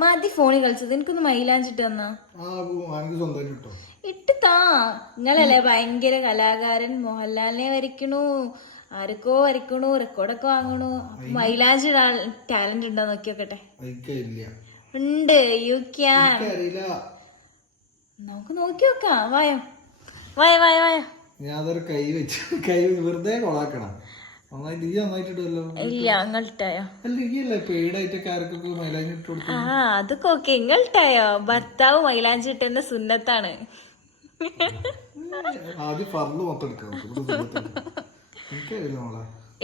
മതി ഫോണിൽ കളിച്ചത്. എനിക്കൊന്ന് മൈലാഞ്ചിട്ട് തന്നാ ഇട്ട് താ. നിങ്ങളല്ലേ ഭയങ്കര കലാകാരൻ, മോഹൻലാലിനെ വരയ്ക്കണു, ആരൊക്കെ വരയ്ക്കണു, റെക്കോർഡൊക്കെ വാങ്ങണു. മൈലാഞ്ചി ടാലന്റ് ഉണ്ടോ നോക്കിയോക്കട്ടെ. ഉണ്ട്. You can. നമുക്ക് നോക്കി നോക്കാം. വായോ വായ വായ വായ. ഞാനതൊരു കൈ വെറുതെ കൊളാക്കണം. ഇല്ല ഇങ്ങൾട്ടായോ? ആ അതൊക്കെ ഓക്കെ. ഇങ്ങൾട്ടായോ? ഭർത്താവ് മൈലാഞ്ചി ഇട്ടെന്നെ സുന്നത്താണ്.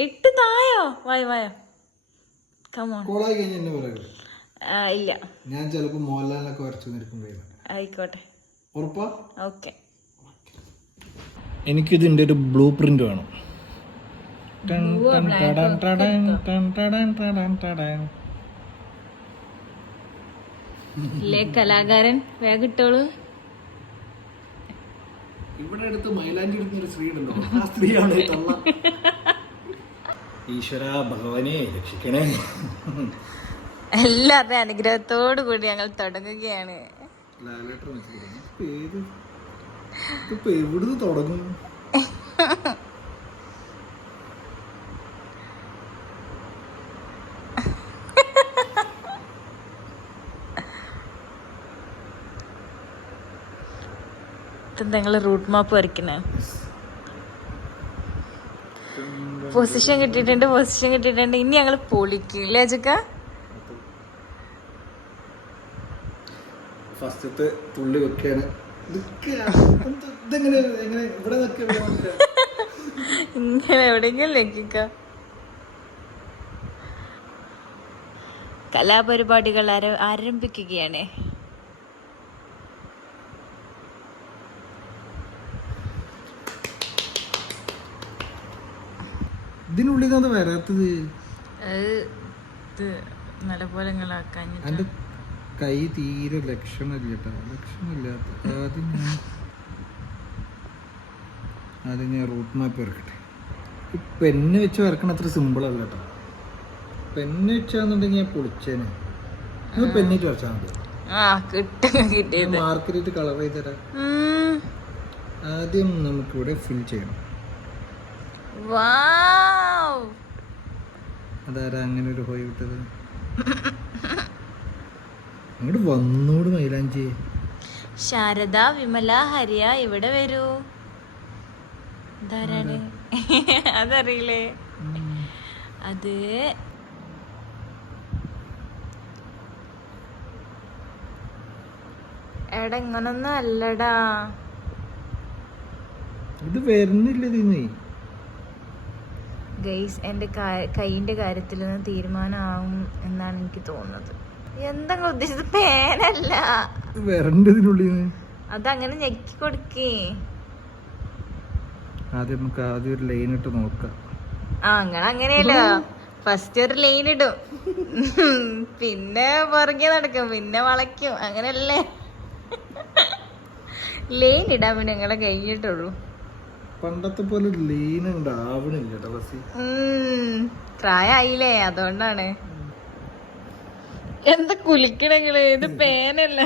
ഇട്ട് തായോ? വായ വായോ. ഇല്ല ഞാൻ ചിലപ്പോ മോഹൻലാലിനൊക്കെ വരച്ചു നിൽക്കും. ആയിക്കോട്ടെ. ഓക്കെ. എനിക്കിതിന്റെ ഒരു ബ്ലൂ പ്രിന്റ് വേണം. ഇല്ലേ കലാകാരൻ, വേഗം ഇട്ടോളൂ. ഇവിടെ അടുത്ത് മൈലാഞ്ചി എടുക്കുന്ന ഒരു സ്ത്രീ ഉണ്ടല്ലോ, ആ സ്ത്രീയാണ് ഈശ്വര ഭഗവാനെ രക്ഷിക്കണേ. എല്ലാവരുടെയും അനുഗ്രഹത്തോടു കൂടി ഞങ്ങൾ തുടങ്ങുകയാണ്. എവിടുന്ന് തുടങ്ങും? നിങ്ങള് റൂട്ട് മാപ്പ് വരയ്ക്കണേ. പൊസിഷൻ കിട്ടിയിട്ടുണ്ട്. ഇനി ഞങ്ങൾ പൊളിക്കില്ലേ അജക്ക? ഫസ്റ്റത്തെ തുള്ളി വെക്കാണ്. ഇങ്ങനെ എവിടെയെങ്കിലും ലക്കിക്ക. കലാപരിപാടികൾ ആരംഭിക്കുകയാണ്. ഇതിനുള്ളിൽ വരാത്തത് നല്ലപോലെ എന്റെ കൈ തീരെ ലക്ഷണമില്ലാത്ത ആദ്യം ഞാൻ റൂട്ട് മാപ്പ് വരക്കട്ടെ. ഈ പെന്ന് വെച്ച് വരക്കണ അത്ര സിമ്പിൾ അല്ല കേട്ടോ. പെന്ന് വെച്ചാന്നുണ്ടെങ്കിൽ ഞാൻ പൊളിച്ചേനെ. പെന്നിട്ട് വരച്ചാൽ മതി. മാർക്കറ്റ് കളർ ചെയ്ത് തരാം. ആദ്യം നമുക്കിവിടെ ഫിൽ ചെയ്യണം. അതാരാ അങ്ങനെ ഒരു ഹോയ് വിട്ടത്? അങ്ങോട്ട് വന്നോട് മൈലാഞ്ചി. ശാരദ, വിമല, ഹരിയ ഇവിടെ വരൂ. ഇതാരാണ്? അതറിയില്ലേ? അത് എടാ ഇങ്ങനൊന്നും അല്ലടാ. ഇത് വരുന്നില്ല. ഗൈസ്, എന്റെ കൈയിന്റെ കാര്യത്തിൽ നിന്ന് തീരുമാനമാവും എന്നാണ് എനിക്ക് തോന്നുന്നത്. എന്താ ഉദ്ദേശിച്ചത്? പേനല്ല, അതങ്ങനെ ഞെക്കി കൊടുക്കേ. ആദ്യം ഒരു ലൈൻ ഇട്ട് നോക്കാം. അങ്ങനെ അങ്ങനെയല്ലോ. ഫസ്റ്റ് ഒരു ലൈൻ ഇടും, പിന്നെ പുറകെ നടക്കും, പിന്നെ വളയ്ക്കും. അങ്ങനെയല്ലേ? ലൈൻ ഇടാൻ പിന്നെ നിങ്ങളെ കഴിഞ്ഞിട്ടുള്ളൂ. പണ്ടത്തെ പോലെ ലൈൻ ഉണ്ടാവണില്ല. പ്രായായില്ലേ, അതുകൊണ്ടാണ്. എന്താ കുലിക്കണെങ്കില്? ഇത് പേനല്ല.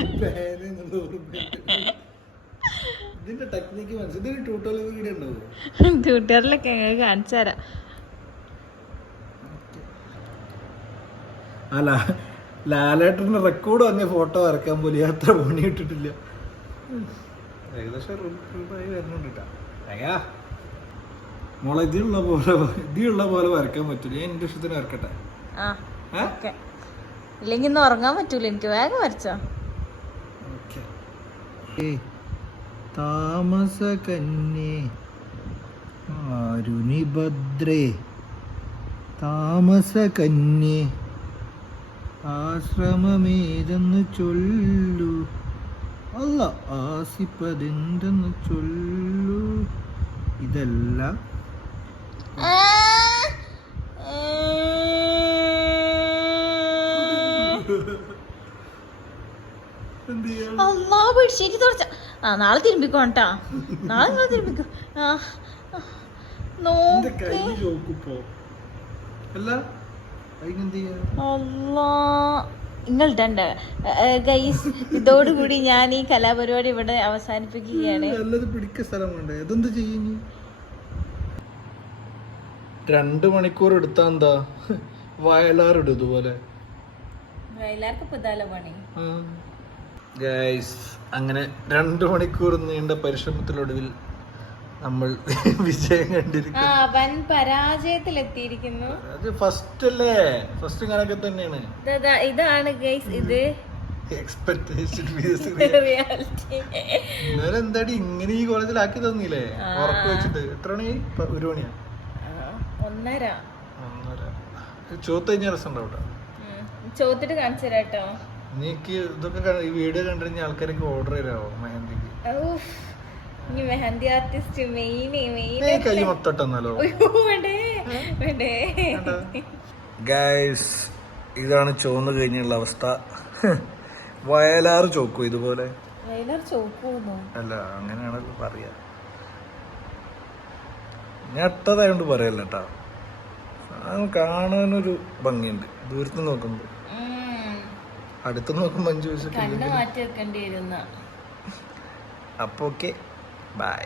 ട്യൂട്ടോറിയലൊക്കെ കാണിച്ചു തരാം. അല്ല, ലാലേട്ടന്റെ റെക്കോർഡ് വന്ന ഫോട്ടോ വരക്കാൻ പോലും അത്ര പണി ഇട്ടിട്ടില്ല. ഏകദേശം വരുന്നുണ്ട്. മോളെ ഇതിലുള്ള പോലെ വരക്കാൻ പറ്റൂല. ഞാൻ എന്റെ ഇഷ്ടത്തിന് വരക്കട്ടെ. ഇല്ലെങ്കിൽ ഇന്ന് ഉറങ്ങാൻ പറ്റൂല എനിക്ക്. വേഗം വരച്ചോ. താമസകന്യേ ആരുണിഭദ്രേ താമസകന്യേ ആശ്രമമേതെന്ന് ചൊല്ലു. അല്ല, ആസിപ്പതെന്തെന്ന് ചൊല്ലു. ഇതല്ല നാളെ തിരുമ്പിക്കോട്ടാ. നാളെ നിങ്ങൾ തിരുമ്പിക്കോ. നിങ്ങൾ ഇടണ്ട ഗൈസ്. ഇതോടുകൂടി ഞാൻ ഈ കലാപരിപാടി ഇവിടെ അവസാനിപ്പിക്കുകയാണ്. നല്ലത് പിടിക്ക സ്ഥലം വേണ്ടേ? ഇതെന്ത് ചെയ്യുന്നു? 2 മണിക്കൂർ എടുത്താ എന്താ വയലാറിടും ഇതുപോലെ. എല്ലാവർക്കും പുതാല പണി. ഗൈസ്, അങ്ങനെ 2 മണിക്കൂർ നീണ്ട പരിശ്രമത്തിലൊടുവിൽ നമ്മൾ വിജയം കണ്ടിരിക്കുന്നു. വൻ പരാജയത്തിലെത്തിയിരിക്കുന്നു. അത് ഫസ്റ്റ് അല്ലേ? ഫസ്റ്റ് കണക്കെ തന്നെയാണ്. ഇതാണ് ഗൈസ്, ഇത് എക്സ്പെക്ടേഷൻ റിയാലിറ്റി. ഇന്നലെ എന്താടി ഇങ്ങനെ ഈ കോളേജിലാക്കി തന്നില്ലേ? ഉറപ്പ് വെച്ചിട്ട്. എത്ര മണി? 1 മണിയാ? 1:30. ചോത്ത് കഴിഞ്ഞ രസം ഉണ്ടാവും. ചോത്തിട്ട് കാണിച്ചു തരാട്ടോ. നീക്ക് ഇതൊക്കെ ഈ വീഡിയോ കണ്ടുകഴിഞ്ഞ ആൾക്കാരൊക്കെ ഓർഡർ തരാമോ മെഹന്തിക്ക്? മെഹന്തി ആർട്ടിസ്റ്റ് കൈ മൊത്തട്ടെന്നാലോ? ഗൈസ്, ഇതാണ് ചോന്ന് കഴിഞ്ഞുള്ള അവസ്ഥ. വയലാറ് ചോക്കും ഇതുപോലെ. അല്ല, അങ്ങനെയാണല്ലോ പറയാ. ഞാൻ ഇട്ടതായോണ്ട് പറയല്ല കേട്ടാ. അത് കാണാനൊരു ഭംഗിയുണ്ട് ദൂരത്ത് നോക്കുമ്പോ. അടുത്ത് നോക്കുമ്പോ 5 വയസ്സ്. കണ്ണ് മാറ്റി വെക്കേണ്ടി വരുന്ന. അപ്പൊ ഓക്കെ, ബൈ.